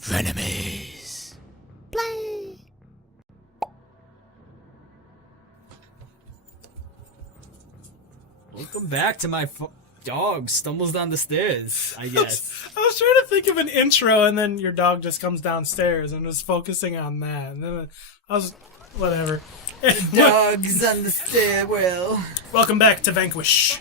Frenemies. Play. Welcome back to my dog stumbles down the stairs, I guess. I was trying to think of an intro, and then your dog just comes downstairs and was focusing on that. And then I was, whatever. Dogs on the stairwell. Welcome back to Vanquish.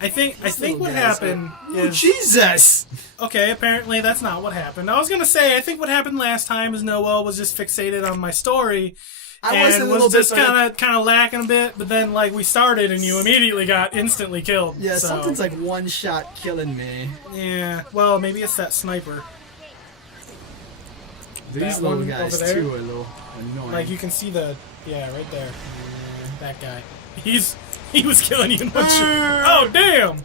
I think what happened is... Jesus! Okay, apparently that's not what happened. I was going to say, I think what happened last time is Noel was just fixated on my story. I was a little was just bit kind of lacking a bit, but then like we started and you immediately got instantly killed. Yeah, so. something's like one shot killing me. Yeah, well, maybe it's that sniper. These That little one guys over there? too are a little annoying. Like you can see the right there. That guy. He was killing you. Oh damn!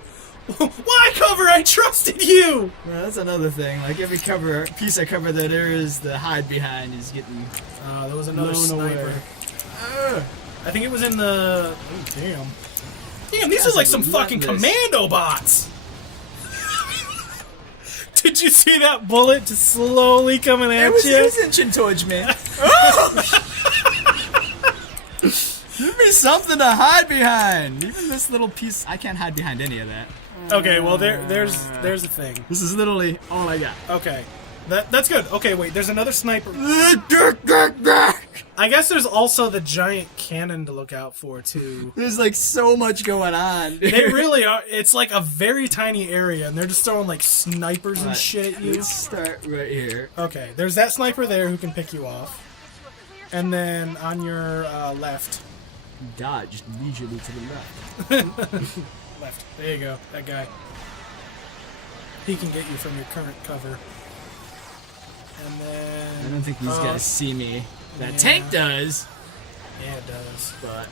Why cover? I trusted you. Well, that's another thing. Like every piece of cover that there is to hide behind is getting. There was another sniper. I think it was in the. Oh damn! Damn, these are like some fucking commando bots. Did you see that bullet just slowly coming at you? It was inching towards me. Give me something to hide behind. Even this little piece, I can't hide behind any of that. Okay, well there's the thing. This is literally all I got. Okay, that's good. Okay, wait, there's another sniper. I guess there's also the giant cannon to look out for too. There's like so much going on. They really are. It's like a very tiny area, and they're just throwing like snipers and shit at you. Let's start right here. Okay, there's that sniper there who can pick you off, and then on your left. Dodge leisurely to the left. Left. There you go. That guy. He can get you from your current cover. And then... I don't think these guys see me. That tank does. Yeah, it does. But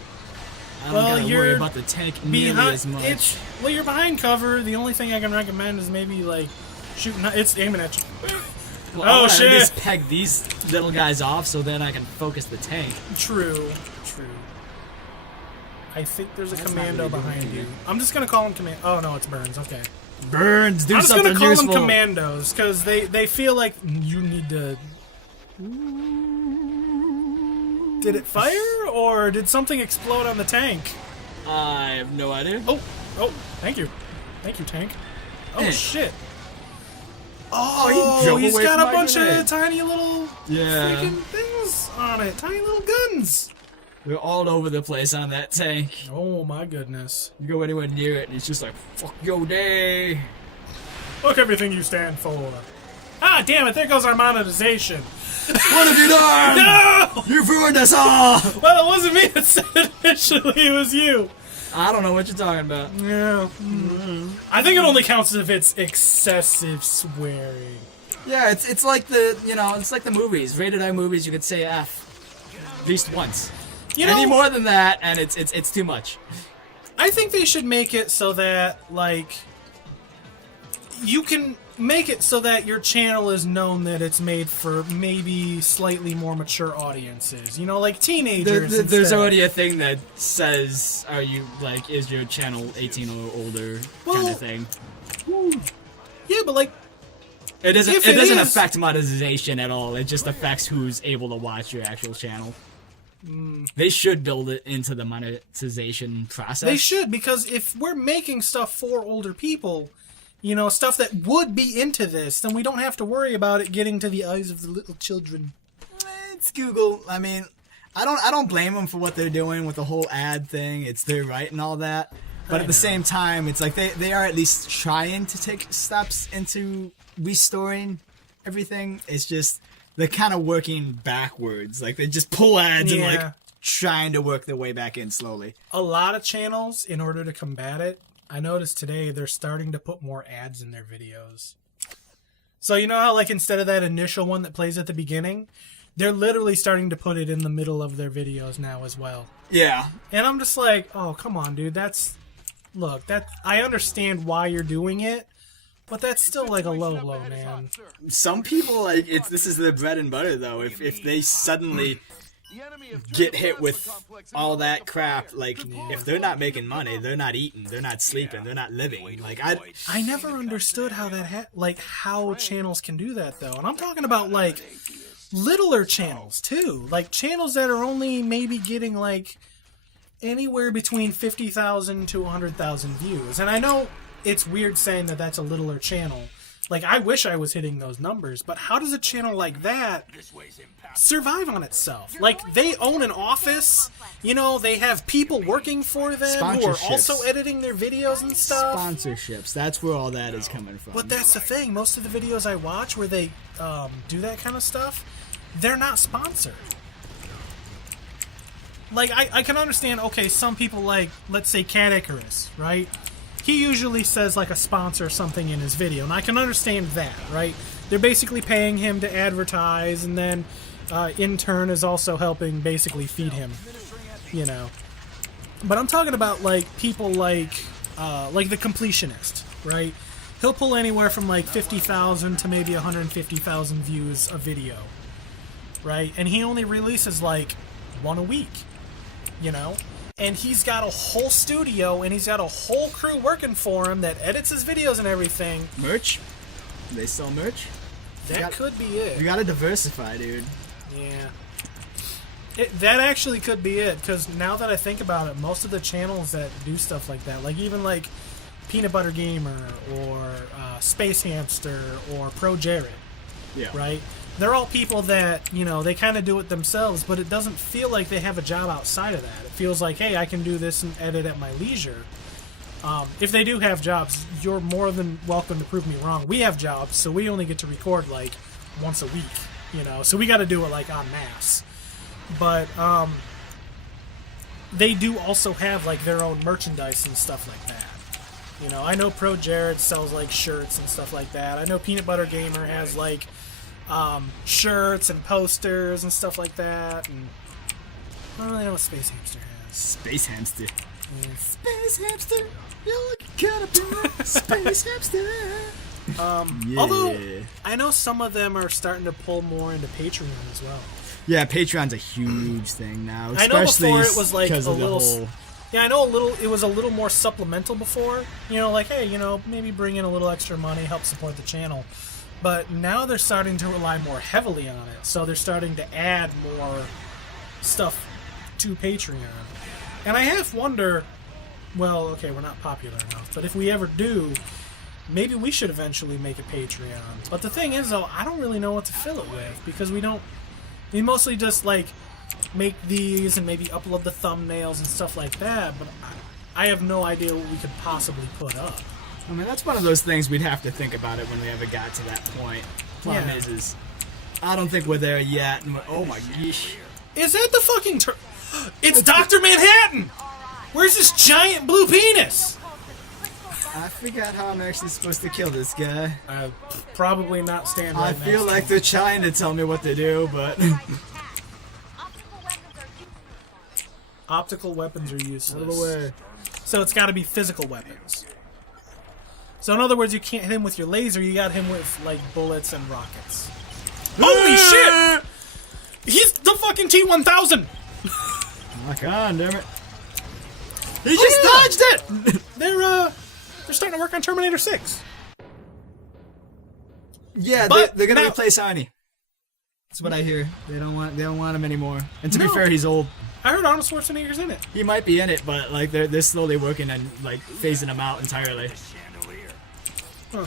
I don't gotta worry about the tank nearly as much. Well, you're behind cover. The only thing I can recommend is maybe, like, shooting... It's aiming at you. Well, shit! I just peg these little guys off so then I can focus the tank. True. I think there's a commando behind you. I'm just gonna call him command. Oh no, it's Burns. Okay. Burns, do something useful. I'm just gonna call them commandos because they feel like you need to. Did it fire or did something explode on the tank? I have no idea. Oh, thank you, tank. Oh shit. Oh, he's got a bunch of tiny little freaking things on it. Tiny little guns. We're all over the place on that tank. Oh my goodness. You go anywhere near it and it's just like, fuck your day. Fuck everything you stand for. Ah, damn it, there goes our monetization. What have you done? No! You've ruined us all! Well, it wasn't me that said it initially, it was you. I don't know what you're talking about. Yeah. I think it only counts if it's excessive swearing. Yeah, it's like it's like the movies. Rated R movies, you could say F at least once. Any more than that, and it's too much. I think they should make it so that, like, you can make it so that your channel is known that it's made for maybe slightly more mature audiences. You know, like teenagers. There's already a thing that says, is your channel 18 or older kind of thing. Yeah, but like, it doesn't affect monetization at all. It just affects who's able to watch your actual channel. They should build it into the monetization process. They should, because if we're making stuff for older people, stuff that would be into this, then we don't have to worry about it getting to the eyes of the little children. It's Google. I mean, I don't blame them for what they're doing with the whole ad thing. It's their right and all that. But at the same time, it's like they are at least trying to take steps into restoring everything. It's just... they're kind of working backwards. Like, they just pull ads and, like, trying to work their way back in slowly. A lot of channels, in order to combat it, I noticed today they're starting to put more ads in their videos. So, you know how, like, instead of that initial one that plays at the beginning, they're literally starting to put it in the middle of their videos now as well. Yeah. And I'm just like, oh, come on, dude. I understand why you're doing it. But that's still like a low, man. Some people, like, this is their bread and butter, though. If they suddenly get hit with all that crap. Like, if they're not making money, they're not eating, they're not sleeping, they're not living. Like, I never understood how that how channels can do that though, and I'm talking about like littler channels too, like channels that are only maybe getting like anywhere between 50,000 to 100,000 views. And I know it's weird saying that that's a littler channel. Like, I wish I was hitting those numbers, but how does a channel like that survive on itself? Like, they own an office, you know, they have people working for them who are also editing their videos and stuff. Sponsorships, that's where all that is coming from. But that's the thing, most of the videos I watch where they do that kind of stuff, they're not sponsored. Like, I can understand, okay, some people like, let's say Cat Icarus, right? He usually says like a sponsor or something in his video, and I can understand that, right? They're basically paying him to advertise, and then in turn is also helping basically feed him, you know. But I'm talking about like people like the completionist, right? He'll pull anywhere from like 50,000 to maybe 150,000 views a video, right? And he only releases like one a week, you know. And he's got a whole studio, and he's got a whole crew working for him that edits his videos and everything. Merch? They sell merch? That could be it. You gotta diversify, dude. Yeah. That actually could be it, because now that I think about it, most of the channels that do stuff like that, like even like Peanut Butter Gamer or Space Hamster or Pro Jared, yeah, right? They're all people that, you know, they kind of do it themselves, but it doesn't feel like they have a job outside of that. It feels like, hey, I can do this and edit at my leisure. If they do have jobs, you're more than welcome to prove me wrong. We have jobs, so we only get to record like once a week, you know, so we got to do it like en masse. But they do also have like their own merchandise and stuff like that. You know, I know Pro Jared sells like shirts and stuff like that. I know Peanut Butter Gamer has like shirts and posters and stuff like that, and I don't really know what Space Hamster has. Space Hamster. Yeah. Space Hamster, you're like a caterpillar. Space Hamster. Yeah. Although I know some of them are starting to pull more into Patreon as well. Yeah, Patreon's a huge thing now. I know before it was like a little. Whole... Yeah, I know it was a little more supplemental before. You know, like, hey, you know, maybe bring in a little extra money, help support the channel. But now they're starting to rely more heavily on it. So they're starting to add more stuff to Patreon. And I half wonder, well, okay, we're not popular enough, but if we ever do, maybe we should eventually make a Patreon. But the thing is, though, I don't really know what to fill it with, because we mostly just, like, make these and maybe upload the thumbnails and stuff like that, but I have no idea what we could possibly put up. I mean, that's one of those things we'd have to think about it when we ever got to that point. Problem is, I don't think we're there yet. And oh my gosh. Is that the fucking It's Dr. Manhattan! Where's this giant blue penis? I forgot how I'm actually supposed to kill this guy. Probably not stand right I feel like they're trying to tell me what to do, but... Optical weapons are useless. Out of the way. So it's got to be physical weapons. So in other words, you can't hit him with your laser, you got him with, like, bullets and rockets. Holy shit! He's the fucking T-1000! Oh, God damn it. He just dodged it! They're starting to work on Terminator 6. Yeah, but they're gonna replace Arnie. That's what I hear. They don't want him anymore. And to be fair, he's old. I heard Arnold Schwarzenegger's in it. He might be in it, but like they're slowly working and like phasing him out entirely. Huh.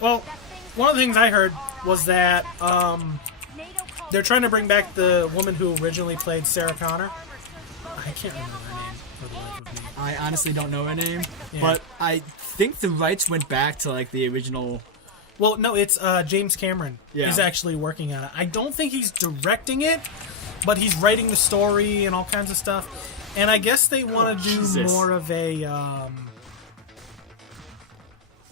Well, one of the things I heard was that they're trying to bring back the woman who originally played Sarah Connor. I can't remember her name for the life of me. I honestly don't know her name, yeah. But I think the rights went back to like the original. Well, no, it's James Cameron. Yeah. He's actually working on it. I don't think he's directing it, but he's writing the story and all kinds of stuff. And I guess they want to do more of a...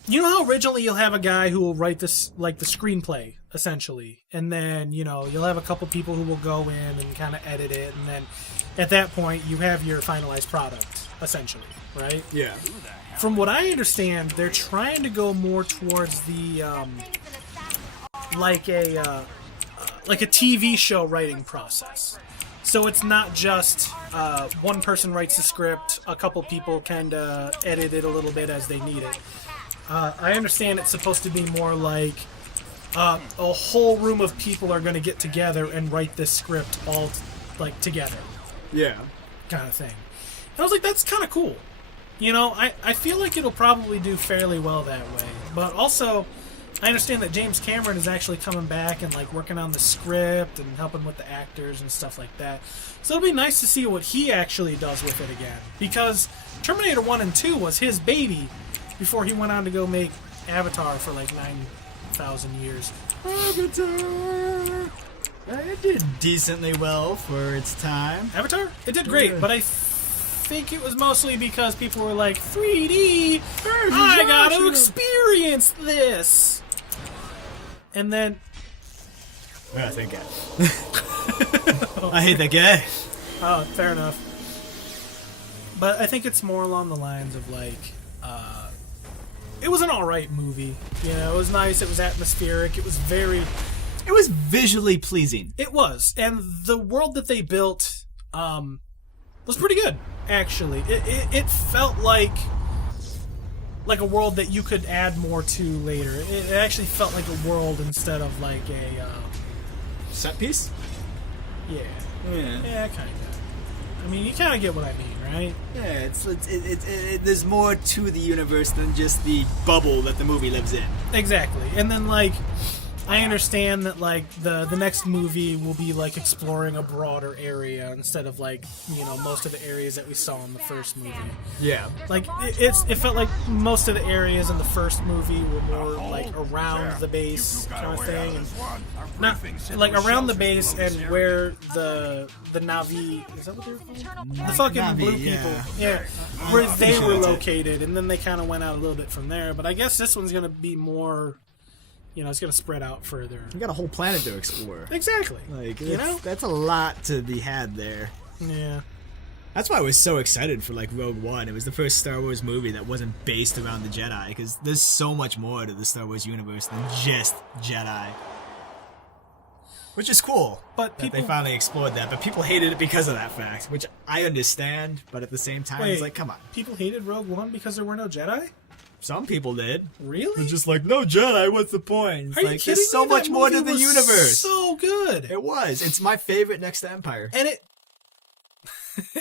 You know how originally you'll have a guy who will write this, like the screenplay, essentially, and then you'll have a couple people who will go in and kind of edit it, and then at that point you have your finalized product, essentially, right? Yeah. From what I understand, they're trying to go more towards the like a TV show writing process. So it's not just one person writes the script, a couple people kind of edit it a little bit as they need it. I understand it's supposed to be more like a whole room of people are going to get together and write this script all like together. Yeah. Kind of thing. And I was like, that's kind of cool. You know, I feel like it'll probably do fairly well that way. But also, I understand that James Cameron is actually coming back and like working on the script and helping with the actors and stuff like that. So it'll be nice to see what he actually does with it again. Because Terminator 1 and 2 was his baby before he went on to go make Avatar for like 9,000 years. Avatar! It did decently well for its time. Avatar? It did great, but I think it was mostly because people were like, 3D! I gotta experience this! And then... I think I hate that guy. Oh, fair enough. But I think it's more along the lines of like, it was an alright movie. You know, it was nice, it was atmospheric, it was visually pleasing. It was. And the world that they built was pretty good, actually. It felt like a world that you could add more to later. It actually felt like a world instead of like a... set piece? Yeah. Yeah. Yeah, kind of. I mean, you kind of get what I mean, right? Yeah, there's more to the universe than just the bubble that the movie lives in. Exactly. And then, like, I understand that, like, the next movie will be, like, exploring a broader area instead of, like, you know, most of the areas that we saw in the first movie. Yeah. Like, it felt like most of the areas in the first movie were more, like, around the base kind of thing. And not, like, around the base and where the Na'vi... Is that what they were called? The fucking Na'vi, blue yeah. people. Yeah. Where they were located, and then they kind of went out a little bit from there. But I guess this one's going to be more... You know, it's going to spread out further. You got a whole planet to explore. Exactly. Like, you know? That's a lot to be had there. Yeah. That's why I was so excited for, like, Rogue One. It was the first Star Wars movie that wasn't based around the Jedi, because there's so much more to the Star Wars universe than just Jedi. Which is cool. But that they finally explored that, but people hated it because of that fact, which I understand, but at the same time, it's like, come on. People hated Rogue One because there were no Jedi? Some people did. Really? They're just like, no Jedi, what's the point? It's Are like, you kidding there's so me? much That more to movie the was universe. So good. It was. It's my favorite next to Empire. And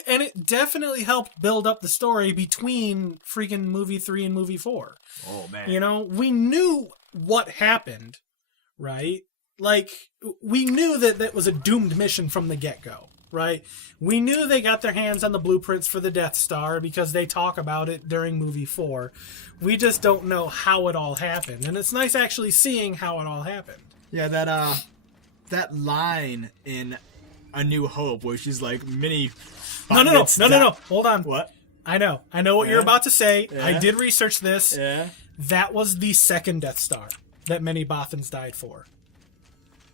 it definitely helped build up the story between freaking movie 3 and movie 4. Oh, man. You know, we knew what happened, right? Like, we knew that that was a doomed mission from the get-go, right? We knew they got their hands on the blueprints for the Death Star because they talk about it during movie 4. We just don't know how it all happened. And it's nice actually seeing how it all happened. Yeah, that line in A New Hope where she's like, mini... No. Hold on. What? I know what you're about to say. Yeah. I did research this. Yeah. That was the second Death Star that many Bothans died for.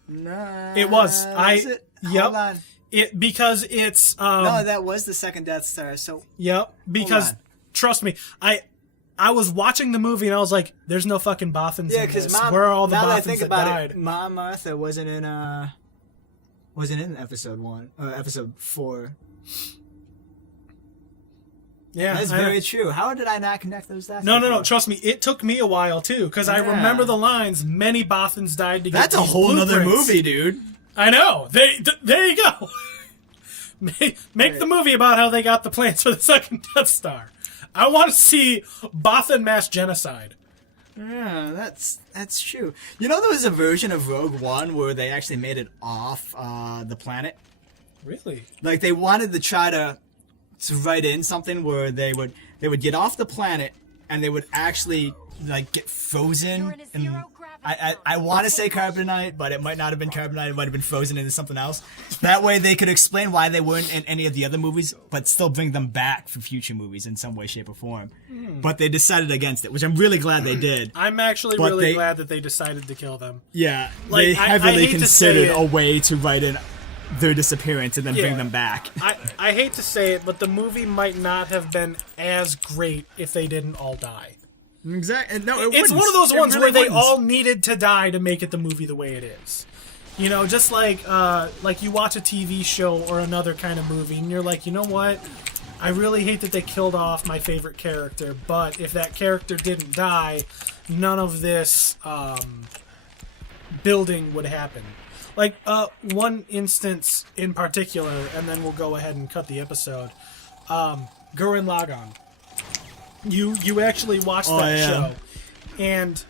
No. It was. It? Yep. Hold on. Because it's no, that was the second Death Star. So. Yep. Because trust me, I was watching the movie and I was like, "There's no fucking Bothans in this. Where are all the Bothans that died?" Mom Martha wasn't in episode 1 or episode 4. Yeah, that's very true. How did I not connect those dots? No. Trust me, it took me a while too because I remember the lines. Many Bothans died to get That's a these whole other blueprints. movie, dude. I know. There you go. Make the movie about how they got the plans for the second Death Star. I want to see Bothan mass genocide. Yeah, that's true. You know, there was a version of Rogue One where they actually made it off the planet. Really? Like they wanted to try to write in something where they would get off the planet and they would actually like get frozen. And I want to say carbonite, but it might not have been carbonite. It might have been frozen into something else. That way they could explain why they weren't in any of the other movies, but still bring them back for future movies in some way, shape, or form. But they decided against it, which I'm really glad they did. I'm actually really glad that they decided to kill them. Yeah, like, they heavily considered a way to write in their disappearance and then bring them back. I hate to say it, but the movie might not have been as great if they didn't all die. Exactly. No, it's one of those ones where they all needed to die to make it the movie the way it is. You know, just like you watch a TV show or another kind of movie, and you're like, you know what? I really hate that they killed off my favorite character, but if that character didn't die, none of this building would happen. Like, one instance in particular, and then we'll go ahead and cut the episode. Gurren Lagann. You actually watched that show. And,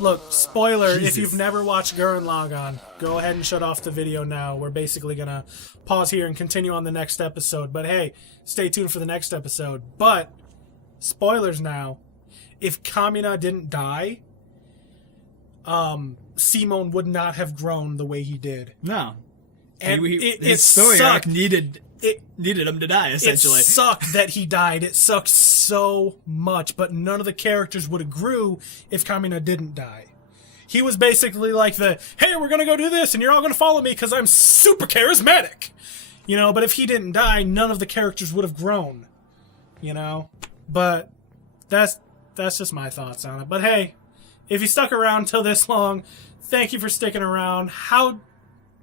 look, spoiler, if you've never watched Gurren Lagann, go ahead and shut off the video now. We're basically going to pause here and continue on the next episode. But hey, stay tuned for the next episode. But, spoilers now, if Kamina didn't die, Simon would not have grown the way he did. No. And his story arc needed him to die, essentially. It sucked that he died. It sucked so much, but none of the characters would have grew if Kamina didn't die. He was basically like hey, we're going to go do this, and you're all going to follow me because I'm super charismatic. You know, but if he didn't die, none of the characters would have grown. You know? But that's just my thoughts on it. But hey, if you stuck around till this long, thank you for sticking around.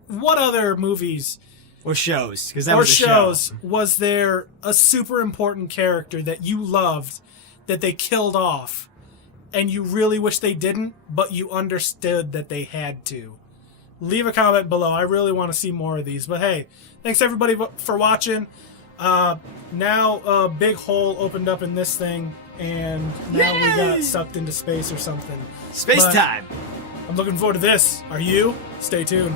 What other movies or shows? Because was there a super important character that you loved that they killed off, and you really wish they didn't, but you understood that they had to? Leave a comment below. I really want to see more of these. But hey, thanks everybody for watching. Now a big hole opened up in this thing, and now we got sucked into space or something. Space time. I'm looking forward to this. Are you? Stay tuned.